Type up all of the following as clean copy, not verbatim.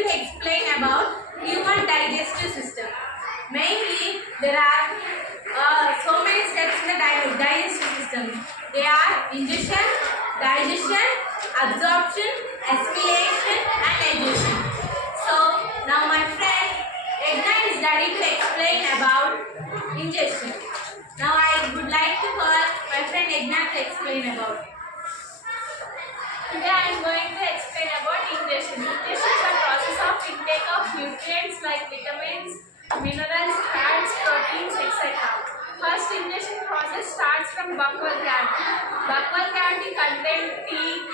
will explain about human digestive system. Mainly, there are so many steps in the digestive system. They are ingestion, digestion, absorption, assimilation, and digestion. So now my friend Edna is ready to explain about ingestion. Now I would like to call my friend Edna to explain about it. Today I am going to explain about ingestion. Ingestion is the process of intake of nutrients like vitamins, minerals, fats, proteins, etc. First ingestion process starts from buccal cavity. Buccal cavity contains teeth,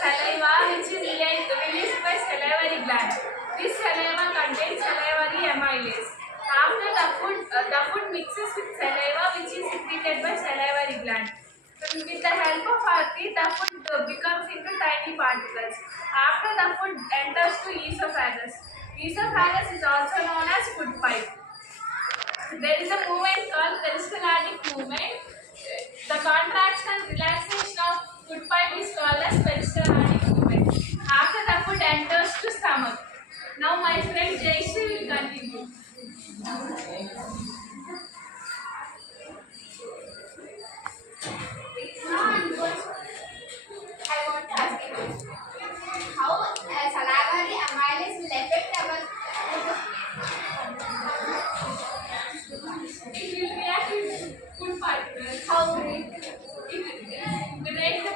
saliva, which is released by salivary gland. This saliva contains salivary amylase. After the food mixes with saliva, which is secreted by salivary gland. With the help of our teeth, the food becomes into tiny particles. After the food enters to esophagus. Esophagus is also known as food pipe. There is a movement called peristaltic movement. The contraction and relaxation of food pipe is called as peristaltic movement. After the food enters to stomach. Now my friend Jayshree will continue. I want to ask you how salivary amylase will affect our It will react with food particles. how It breaks the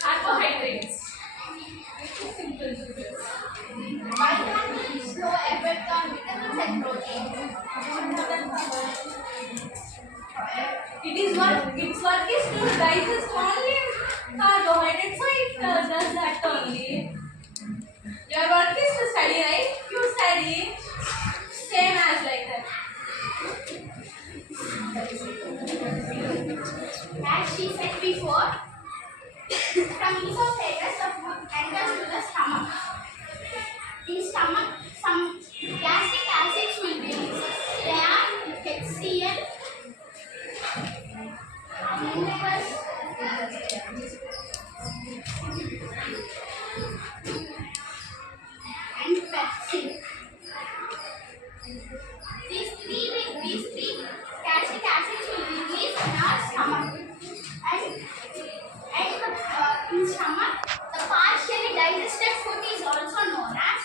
carbohydrates. Simple sugars. why can't it slow effect on vitamins and proteins? Its work is to digest only carbohydrates, so it does that only. Your work is to study, right? You study same as like that. As she said before, from esophagus the food enters to the stomach. In stomach, some gastric acids will be released. They are HCl, mucus, and pepsin. These three gastric acids will be released in our stomach. And in stomach, the partially digested food is also known as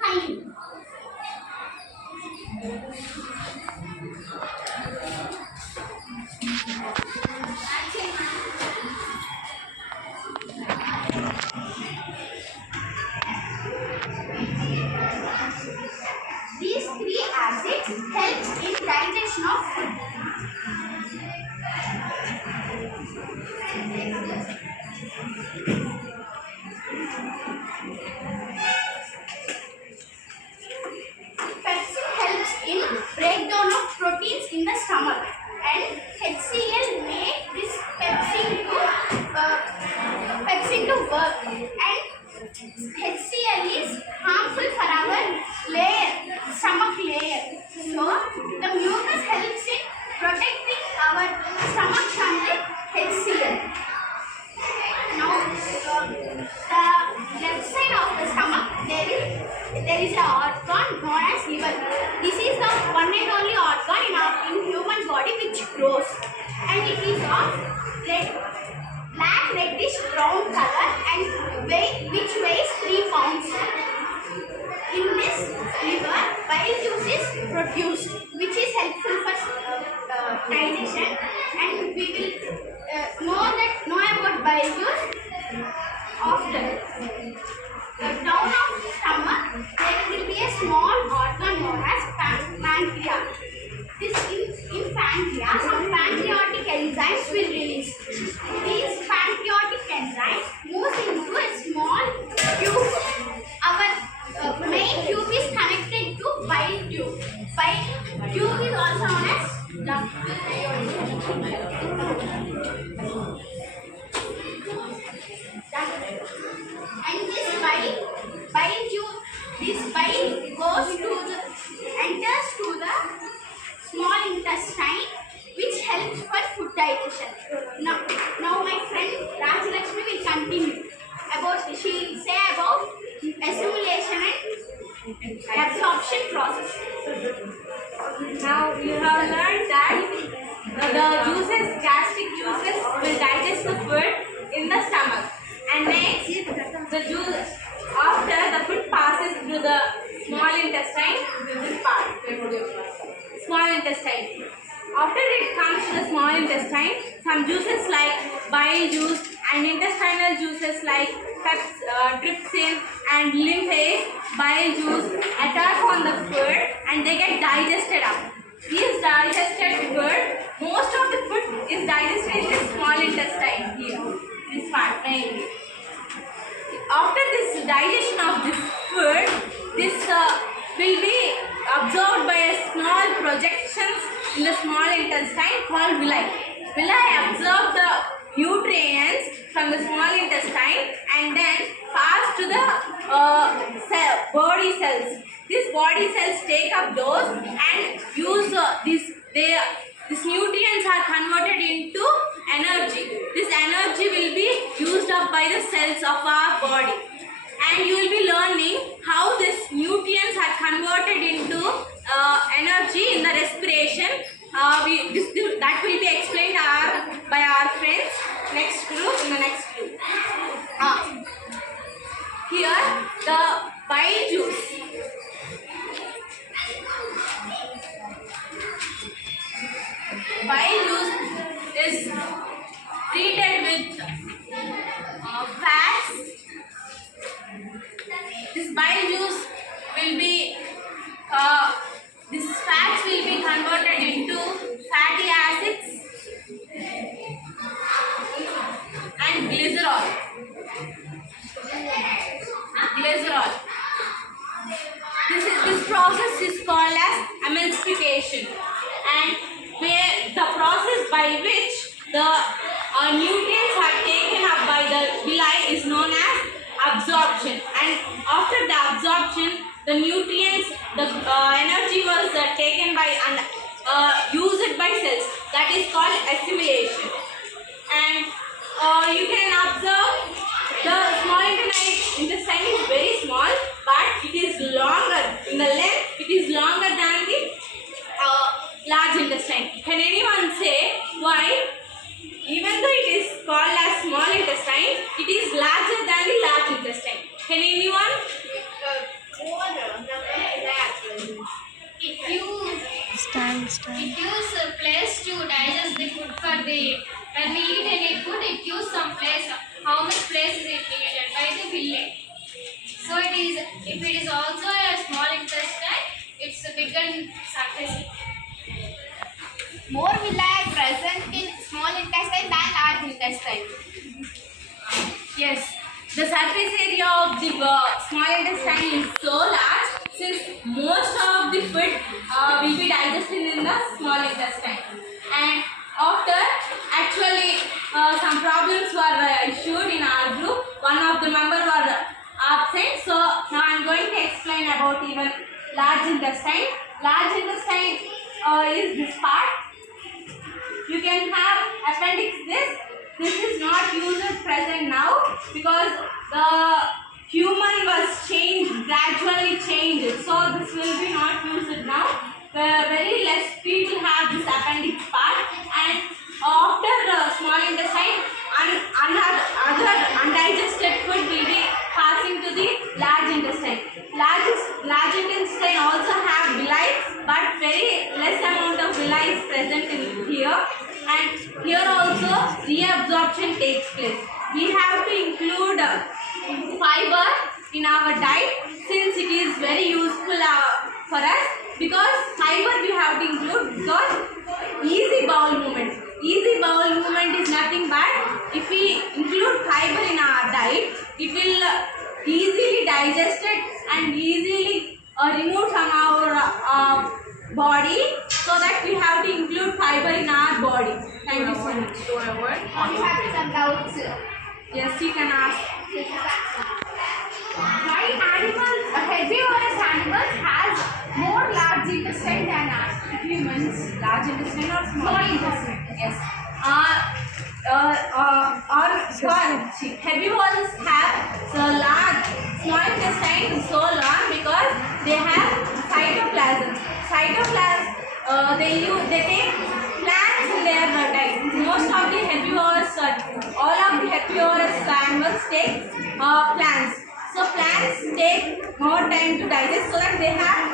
chyme. These three acids help in digestion of food. Pepsin helps in breakdown of proteins in the stomach, and HCl make this pepsin to work, and HCl is harmful for our stomach layer. So the mucus helps in protecting our stomach from the HCl. Now the left side of the stomach there is an organ known as liver. This is the one and only organ in human body which grows, and it is of black reddish brown color and which weighs 3 pounds. In this liver, bile juice is produced, which is helpful for digestion, and we will know about bile juice after. Down of stomach, there will be a small organ known as pancreas. In pancreas, some pancreatic enzymes will release. These pancreatic enzymes move into a small tube. Our main tube is connected to bile tube. Bile tube is also known as and this bile enters to the small intestine, which helps for food digestion. Now my friend Rajalakshmi will continue. She will say about assimilation bile juice and intestinal juices like trypsin and lymphase, bile juice attack on the food and they get digested up. These digested food, most of the food is digested in the small intestine here, this part mainly. After this digestion of this food, this will be absorbed by a small projections in the small intestine called villi. Villi absorb the nutrients from the small intestine and then pass to the body cells. These body cells take up those and use these nutrients are converted into energy. This energy will be used up by the cells of our body. And you will be learning how these nutrients are converted into energy in the respiration. That will be explained by our friends next group in the next group. Here the bile juice. Bile juice is treated with fats. This bile juice will be these fats will be converted into fatty acids and glycerol. This process is called as emulsification, and where the process by which the nutrients are taken up by the villi is known as absorption. And after the absorption, the nutrients, the energy was taken by and used by cells. That is called assimilation. And you can observe the small intestine is very small, but it is longer in the length. It is longer than the large intestine. Can anyone say why? Even though it is called as small intestine, it is larger than the large intestine. Can anyone? It gives a place to digest the food for the when we eat any food, it gives some place. How much place is it needed by the villi? So it is. If it is also a small intestine, it's a bigger surface. More villi are present in small intestine than large intestine. Yes. The surface area of the small intestine is so large since most of the food will be digested in the small intestine. And after actually some problems were issued in our group, one of the members were absent. So now I am going to explain about even large intestine. Large intestine is this part. You can have appendix this. This is not used present now because the human was changed, gradually changed. So this will be not used now. Very less people have this appendix part, and after the small intestine, other undigested food will be passing to the large intestine. Large intestine also have villi, but very less amount of villi is present in here. And here also reabsorption takes place. We have to include fiber in our diet since it is very useful for us, because fiber we have to include because easy bowel movement. Easy bowel movement is nothing but if we include fiber in our diet, it will easily digested and easily removed from our body, so that we have to include fiber in our body. Thank you so much. We have some doubts. Yes, you can ask. Why animals, herbivorous animals has more large intestine than us humans? Large intestine or small intestine? Yes. Herbivores have so large. Small intestine is so long because they have cytoplasm. They take plants in their diet. Most of the herbivores, all of the herbivorous animals take plants. So plants take more time to digest, so that they have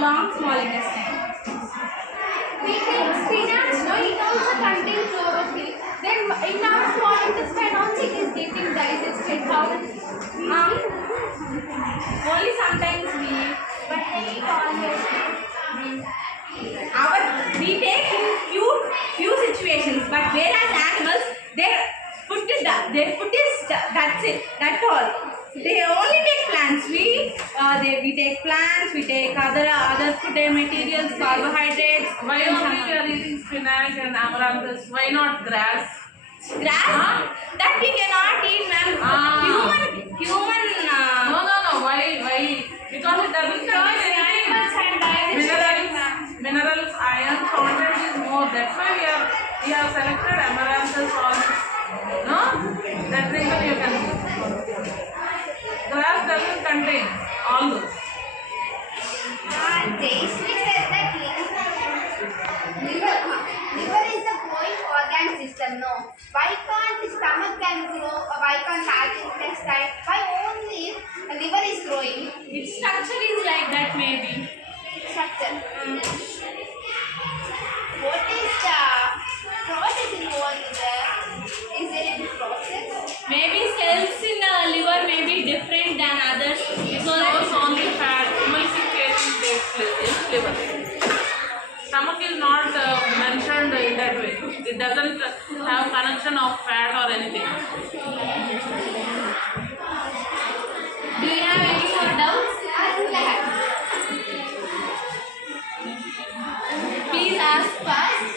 long small intestine. We take spinach, no, it also contains chlorophyll. Then in our small intestine also it is getting digested. How it is? Only sometimes we But they eat always. we take in few situations, but whereas animals their food is that's it, that's all. They only take plants. We take plants, we take other food materials, carbohydrates. Why only we are eating spinach and amaranthus? Why not grass? Grass that we cannot eat, ma'am. Human No. Why? Because it doesn't contain anything. Minerals, iron content is more. That's why we have selected amaranthus or no. That reason you can use. Grass doesn't contain all those. Jayashree said that liver is the growing organ system. No. Why can't the stomach can grow? Why can't large intestine? Why only liver is growing? its structure is like that, maybe. Structure. What is the process involved there? Is there any process? Maybe cells in the liver may be different than others. It stores only fat. Emulsification takes place in liver. Stomach is not mentioned in that way. It doesn't have connection of fat or anything. Do you have any more doubts? Please ask first.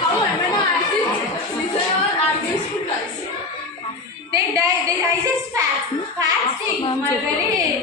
How amino acids are useful to us? They digest fats. Fats are very